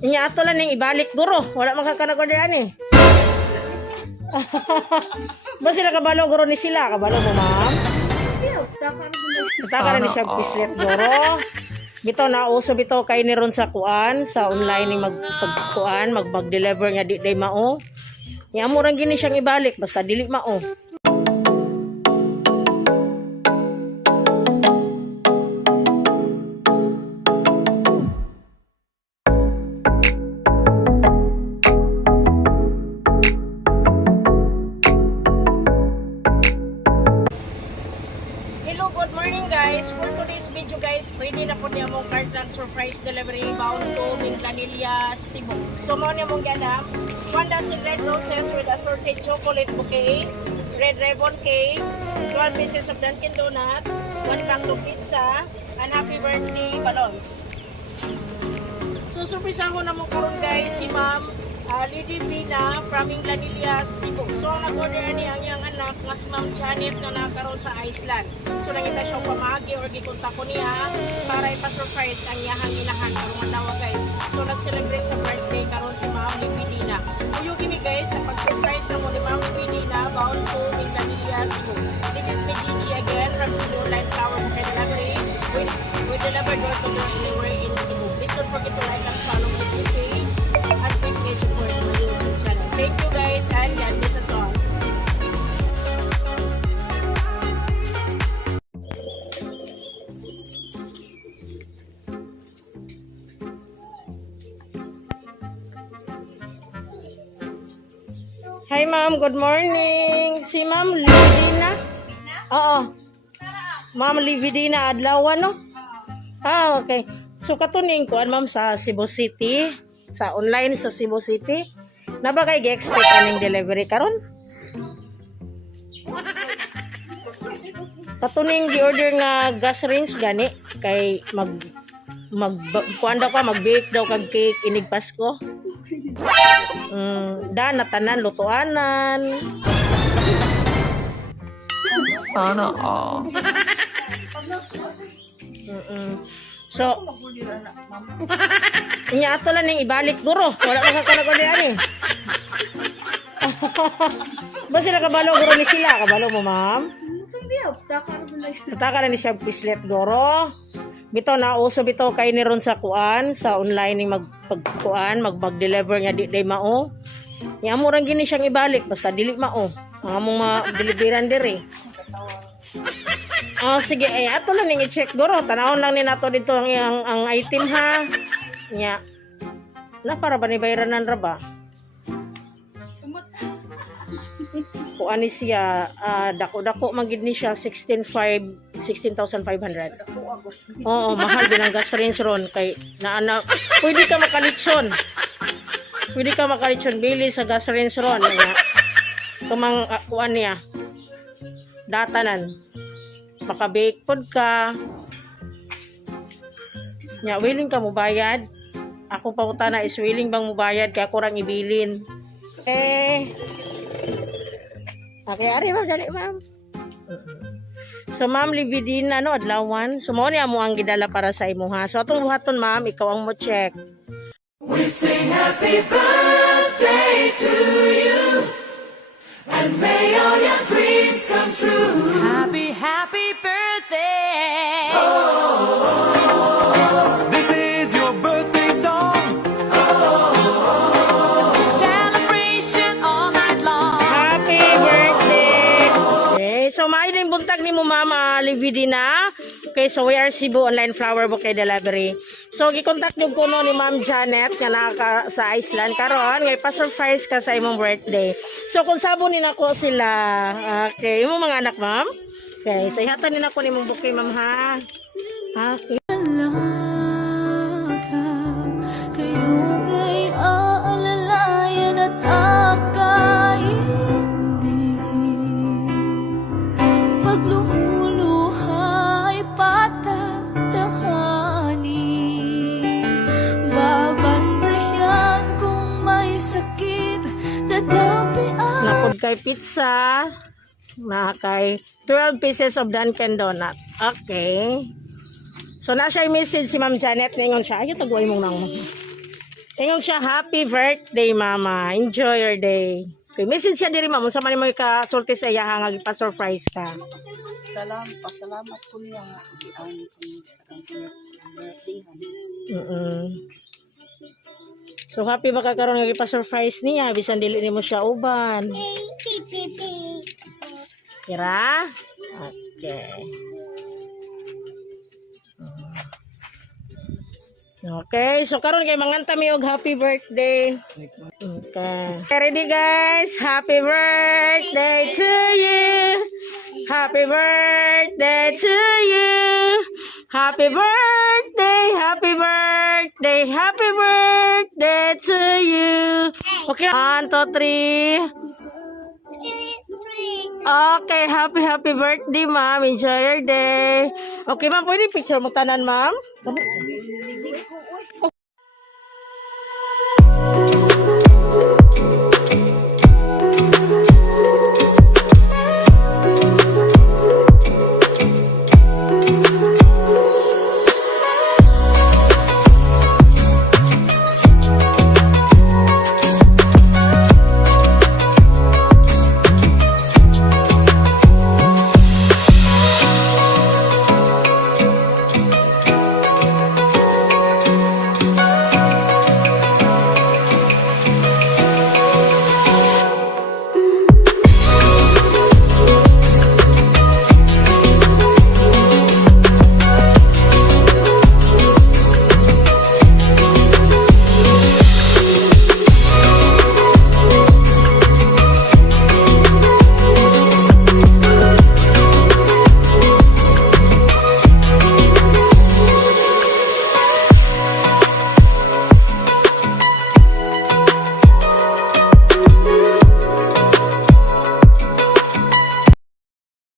Inya ato lang ning ibalik guro. Wala man ka nag-order ani. Ba sila kabalo guro ni sila kabalo mo ma'am? Taka na ni siya pislet guro. Bito na uso bito kay ni ron sa kuan sa online ni magpagkuan mag-deliver nga di day mao. Nya mo rang gini siyang ibalik basta dili mao. Morning guys. For today's video guys, ready na po niya mong card lang surprise delivery bound to Mindanilla, Cebu. So mo niya mong ganap, one dozen red roses with assorted chocolate bouquet, red ribbon cake, 12 pieces of Dunkin' Donut, one box of pizza, and happy birthday balloons. So surprise ako na mo karon guys si Ma'am uh, Lady Bina from Inglanilla, Cebu. So ang nag-order ni ang iyang anak nga si Ma'am Janet nga nakaroon sa Iceland. So nangita siya pamagi or gikunta ko niya para ipa-surprise ang iyahang inahan karong adlaw guys. So nag-celebrate sa birthday karon si Ma'am Lady Bina. Uyugi mi guys sa pag-surprise na mo ni Ma'am Lady Bina bound to Inglanilla, Cebu. This is Mejichi again from Cebu Flower Bouquet Delivery. We, we deliver door to door anywhere Hi ma'am, good morning. Si ma'am Lividina? Oo. Ma'am Lividina Adlaw no? Ah, okay. So katuning ko ma'am sa Cebu City, sa online sa Cebu City. Na ba kay gi-expect aning delivery karon? Katuning gi-order nga gas range gani kay mag mag kuan daw ka mag-bake daw kag cake inig Pasko. Mm, da na tanan lutuanan. Sana all. Mm-mm. So, inya ato lang ning ibalik guro. Wala ka nag-order ani. ba sila kabalo guro ni sila? Kabalo mo, ma'am? Taka na ni siya pislet guro. Bito na uso bito kay ni ron sa kuan sa online ni magpagkuan mag-deliver nga di day mao. Nya mo rang gini siyang ibalik basta dili mao. Ang among ma-deliveran diri. Oh, sige, eh, ato lang ning i-check guro. Tanawon lang ni nato dito ang, ang, ang item ha. Nya. Na para ba ni bayranan ra ba? Kuan siya, ah, dako-dako magid ni siya 16,500 16,500. Oo, mahal din ang gas range ron kay na ana pwede ka makalitsyon. Pwede ka makalitsyon bili sa gas range ron nga. Tumang uh, kuan niya. Datanan makabake pod ka. Nya, willing ka mo bayad? Ako pa utana is willing bang mo bayad kaya kurang ibilin. Eh. Okay, ari ma'am, dali ma'am. So ma'am Lividina no adlawan. So mo ni amo ang gidala para sa imo ha. So atong buhaton ma'am, ikaw ang mo check. We sing happy birthday to you. And may buntag ni mo mama Lividina. Okay, so we are Cebu Online Flower Bouquet Delivery. So gikontak jud ko no ni Ma'am Janet nga naka sa Iceland karon ngay pa-surprise ka sa imong birthday. So kung sabo ni nako sila. Okay, imong mga anak ma'am. Okay, so ihatan ni nako nimong bouquet ma'am ha. Okay. Kay pizza. Na kay 12 pieces of Dunkin' Donut. Okay. So, nasa yung message si Ma'am Janet ningon siya. Ay, taguay mong nang. Tingog siya, happy birthday, mama. Enjoy your day. Okay, message siya diri, ma'am. Sa man mo ka-sulti sa iya, nga ipa-surprise ka. Salamat, pasalamat ko niya nga ang birthday ha. Mm So, happy ba kakaroon nga ipa-surprise niya? Bisan dili ni mo siya uban. Kira? Okay. Okay, so karon kay manganta mi og happy birthday. Okay. Ready guys? Happy birthday to you. Happy birthday to you. Happy birthday, happy birthday, happy birthday to you. Okay, one, two, three. Okay, happy happy birthday, ma'am. Enjoy your day. Okay, ma'am, pwede picture mo tanan, ma'am?